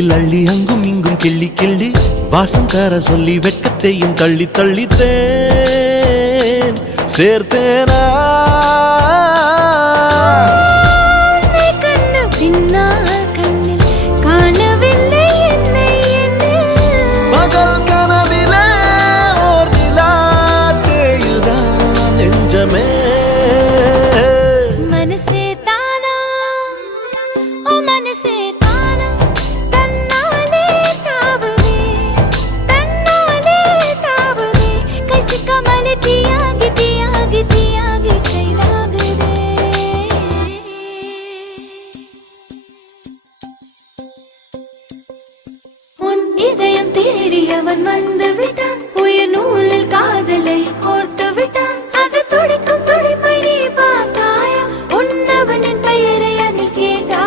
நெஞ்சில் அள்ளி அங்கும் இங்கும் கிள்ளி கிள்ளி வாசம் தர சொல்லி வெட்கத்தையும் தள்ளி தள்ளித்தேன் சேர்த்தேனா பகல் கனவிலே ஓர் நிலா தேயுதான் நெஞ்சமே மனசே தானா ஓ மனசே தானா தன்னாலே தாவுதே கைசி கமலே தியாகி தியாகி தியாகி கைலாகுதே உன் இதயம் தேடி அவன் வந்து விட்டான் உயிர் நூலில் காதலை கோர்த்து விட்டான்